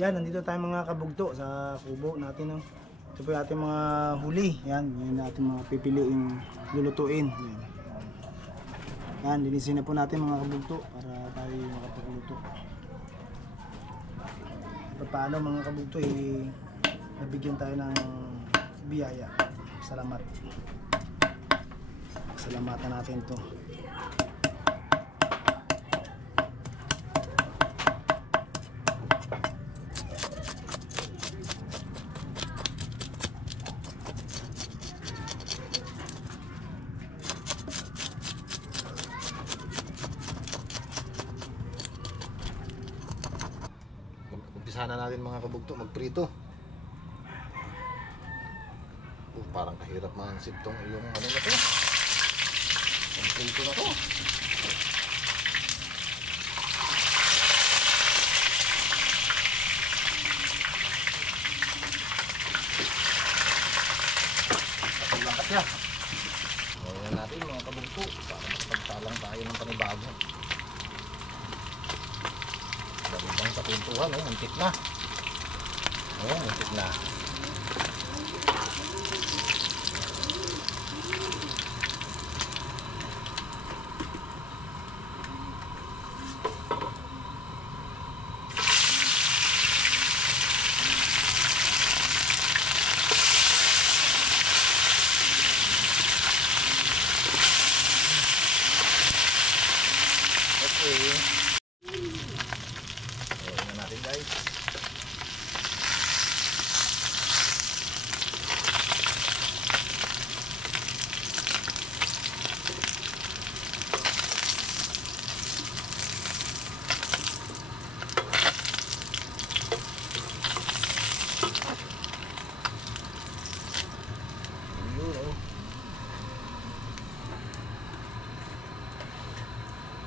Yan, nandito tayo mga kabugto sa kubo natin. No? Ito po yung ating mga huli. Yan, yan natin mga pipiliing lulutuin. Yan. Yan, linisin na po natin mga kabugto para tayo makapagluto. Paano mga kabugto, nabigyan tayo ng biyaya. Salamat. Salamatan natin to. Umpisa na natin mga kabugto magprito. Parang kahirap mansip tong yung ano na to. Ang prito na to. Langkat siya. Ngayon natin mga kabugto para makapagsalang tayo ng panibago. Bang sa pintuan, muntik na. Muntik na. Okay.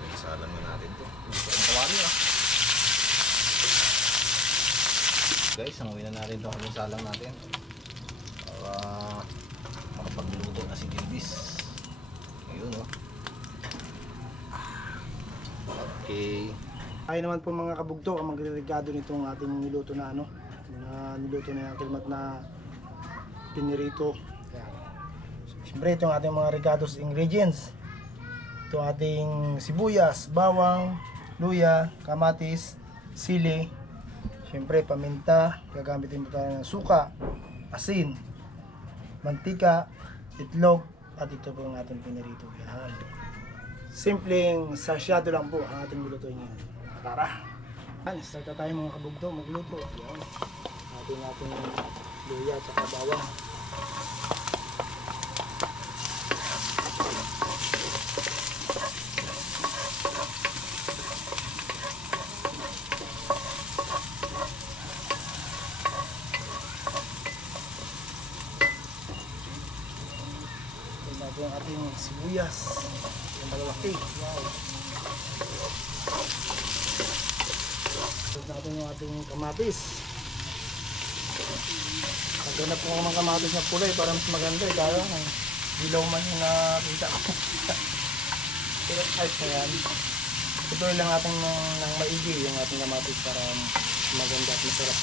Guys, salang na natin to. Ito ang tawari guys, hanguin na natin itong salang natin para makapagluto na si Gilbis. Ayun okay. Tayo naman po mga kabugto ang magre-regado nitong ating niluto na niluto na yung tulmat na pinirito. Siyempre itong ating mga regados ingredients. Ito ating sibuyas, bawang, luya, kamatis, sili. Siyempre paminta, gagamitin mo tayo ng suka, asin, mantika, itlog, at ito po ang ating pinirito. Yan. Simpleng sasyado lang po ang ating lulutuin yan. Tara! Start na tayo mga kabugto magluto. Yan. Ating luya at bawang. Yung ating sibuyas yung malalaki. Wow. Tapos natin yung ating kamatis. Maganda po mga kamatis na pulay para mas maganda. Kaya dilaw man yung nakita ko. Pero ayos na yan. Ito lang ating ng maigi yung ating kamatis para maganda at masarap.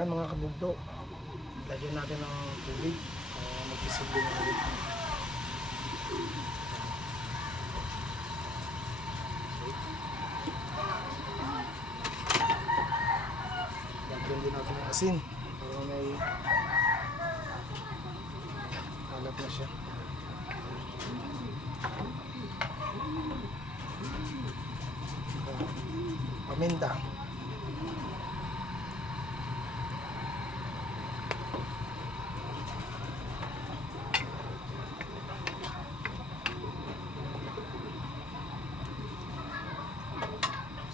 Yan mga kabugto. Lagyan natin ng tubig para magpisilbi na ulit. Lagyan din natin ng asin para may alat na siya. Paminta.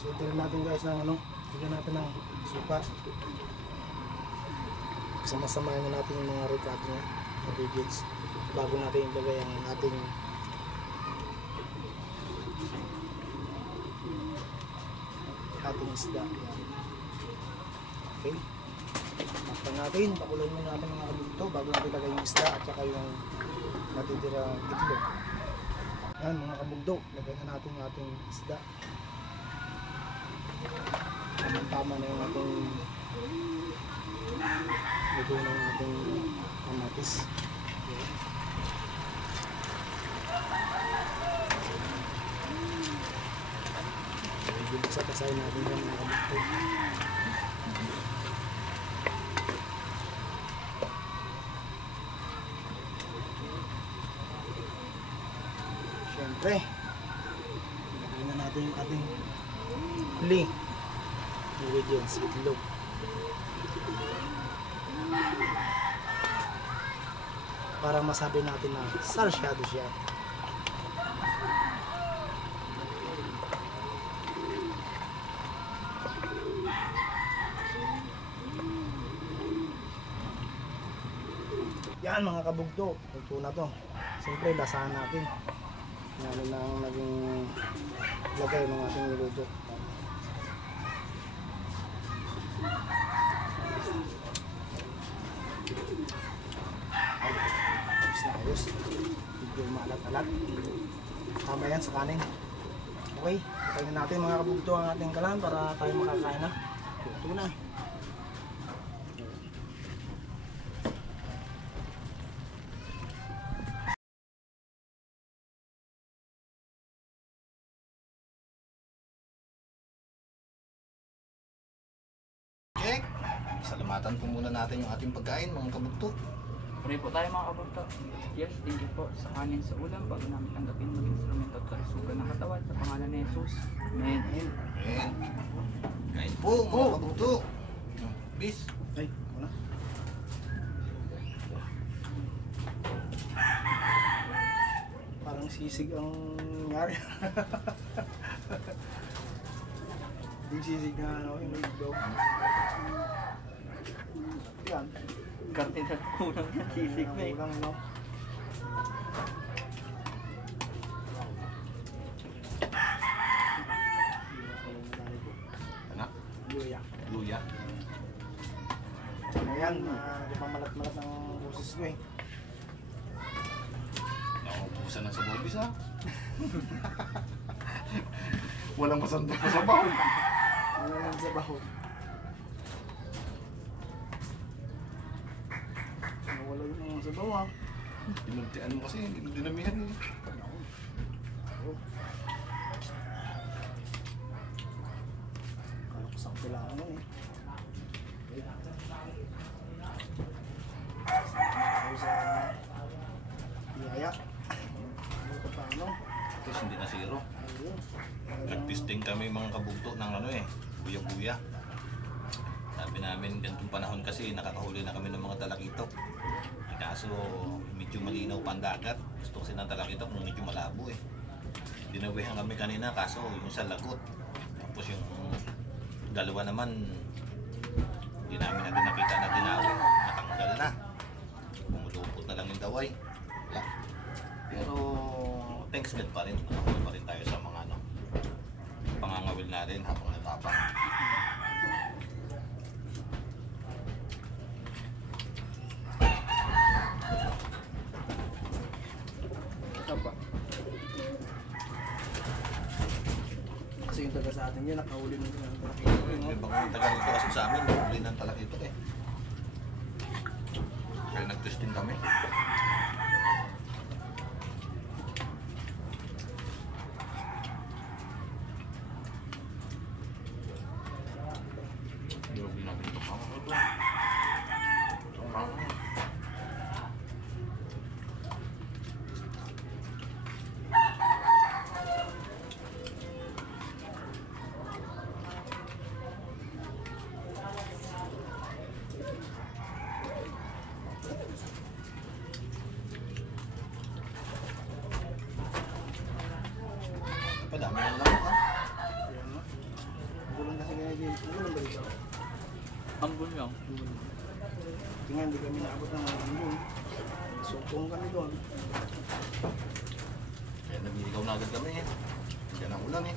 So ito natin guys ng bigyan natin ng suka. Sama-samahin na natin yung mga recato na ingredients bago natin ilagay ang ating isda. Okay. Takpan natin, pakuloy muna natin mga kabugto bago natin ilagay yung isda at saka yung natitirang itlog. Yan mga kabugto, lagay na natin yung ating isda. Tama na yung ating luto ng ating kamatis. Basa-basahin natin yung mga kabukto. Siyempre, ilagay na natin yung ating huli ingredients, itlog. Para masabi natin na sarsyado siya. Yan mga kabugto, luto na to. Siyempre, lasahan natin. Ano na ang naging lagay ng ating niluto. Ayos na ayos. Medyo maalat-alat. Tama yan sa kanin. Okay, patayin natin mga kabugto ang ating kalan para tayo makakain na. Luto na. Okay, salamatan po muna natin yung ating pagkain mga kabugto. Pray po tayo mga kabugto. Yes, thank you po sa kanin sa ulam bago namin tanggapin maging instrumento at kalusugan ng katawan sa pangalan ni Jesus. Amen. Ayan. Kain po mga kabugto. Bis. Ay, ano? Parang sisig ang nangyari. Yung sisig na ano, yung itlog. Yan. Karte na kulang yan, sisig na eh. Kulang, no? Anak, Luya. luya. Ayan, di pa malat-malat ng boses ko eh. Nauubusan na sa bobis ha. Walang masandok na sabaw. Ano lang sa baho? Nawala yun ang sa baho ha. Dinuntian mo kasi, hindi mo dinamihan eh. Kala ko sakto lang ano eh. Ako sa biyaya. Ano ko pa ano? Tapos hindi na zero. Ayun. Nag-testing kami mga kabugto ng ano eh, buya-buya. Sabi namin ganitong panahon kasi nakakahuli na kami ng mga talakitok. Eh, kaso medyo malinaw pa ang dagat. Gusto kasi ng talakitok kung medyo malabo eh. Dinawihan kami kanina kaso yung sa lagot. Tapos yung dalawa naman hindi namin natin nakita na dinawi. Natanggal na. Pumulupot na lang yung daway. Wala. Pero thanks God pa rin. Nakakul pa rin tayo sa mga ano, pangangawil natin habang natapang. Apa? Kasi yung taga sa atin yun, nakahuli ng talakitok. May bang taga rito kasi sa amin, huli ng talakitok eh. Kaya nag-testing kami. Hindi namin ito kama ko ito. Padami ng lamok ha. Ayan no? Gulang kasi ganyan din. Gulang ba dito? Ambon lang. Tingnan, hindi kami naabot ng mga ambon. Sutong kami doon. Kaya nag-iikaw na agad kami eh. Diyan ang ulan eh.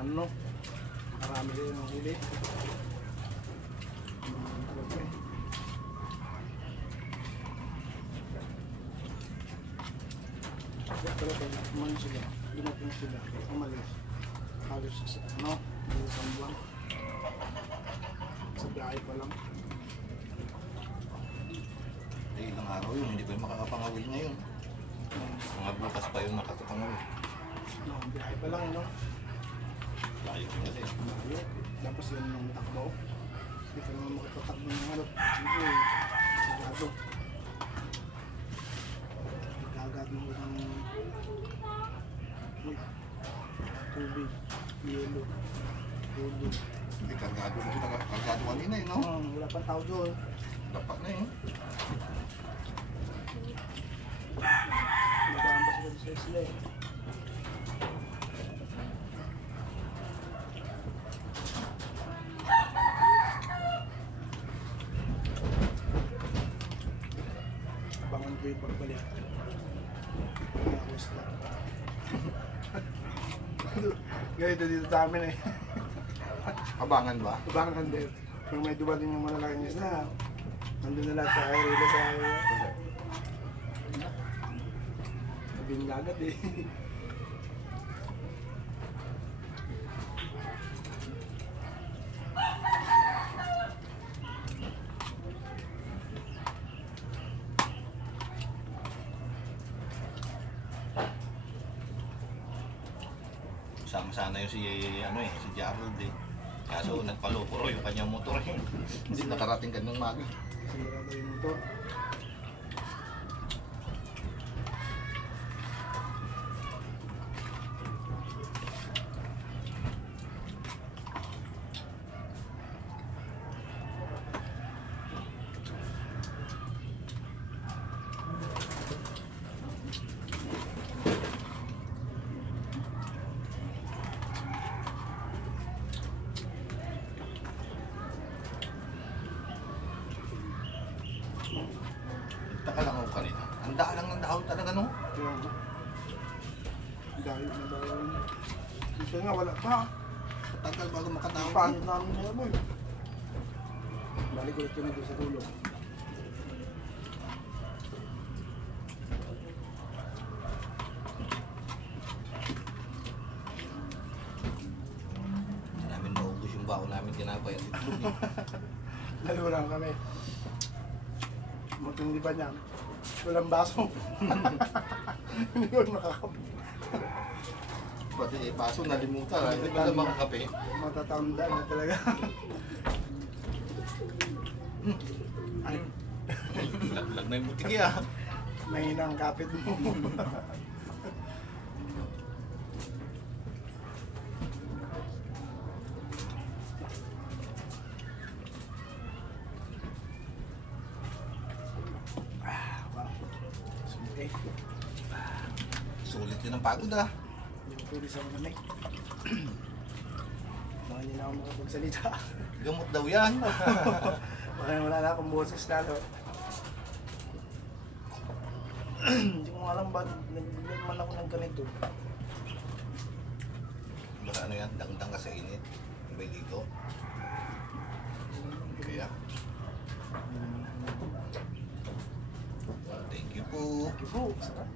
Ano? Marami din yung Tubig. Kaya pala pag kumain sila, dumating sila, umalis. Halos sa isang buwan. Sa biyahe pa lang. Ilang araw yun, hindi pa yung makakapangawil ngayon. Mga bukas pa yung nakakapangawil. Biyahe pa lang, no? Layo ko kasi. Layo. Tapos yun yung takbo. Hindi ka naman makatatakbo ng ano. Hindi, sigado. Gagat mo ng tubig, yelo, tubig. May kargado mo sila, kargado kanina eh, no? Wala pang tao doon. Dapat na eh. Nagkaan pa sila eh. Abangan ko yung pagbalik. Nakakusta. Ganito dito sa amin eh. Abangan ba? Abangan din. Kung may dumating ng malalaking isda, nandun na lahat sa aerila sa sabing dagat eh. Sama sana yung si Gerald eh. Kaso nagpaloporo yung kanyang motor eh. Hindi nakarating ka ng maga. Sira daw yung motor. Taka lang ako kanina. Ang daan lang ng dahon talaga no? Kaya nga. Dahil na dahil. Kasi nga wala pa. Tagal bago makatawag. Paano namin nila mo eh. Balik ulit kami doon sa tulog. Hindi namin maubos yung baon namin tinapay at itlog eh. Lalo lang kami. Matindi pa niyan. Walang baso. Hindi ko makakapit. Pati eh, baso nalimutan. Hindi pa na makakape. Matatanda na talaga. Ay, Laglag na yung butiki ah. mahina ang kapit mo. Wow. Sumukay. Sulit yun ang pagod ah. Yung tulis ako na Baka hindi na ako makapagsalita. Gamot daw yan. Baka wala na akong boses lalo. Hindi ko alam ba, nagbibigyan man ako ng ganito. Baka ano yan, dangdang ka sa init. May ligo. Kaya, thank you po. Thank you po, sarap.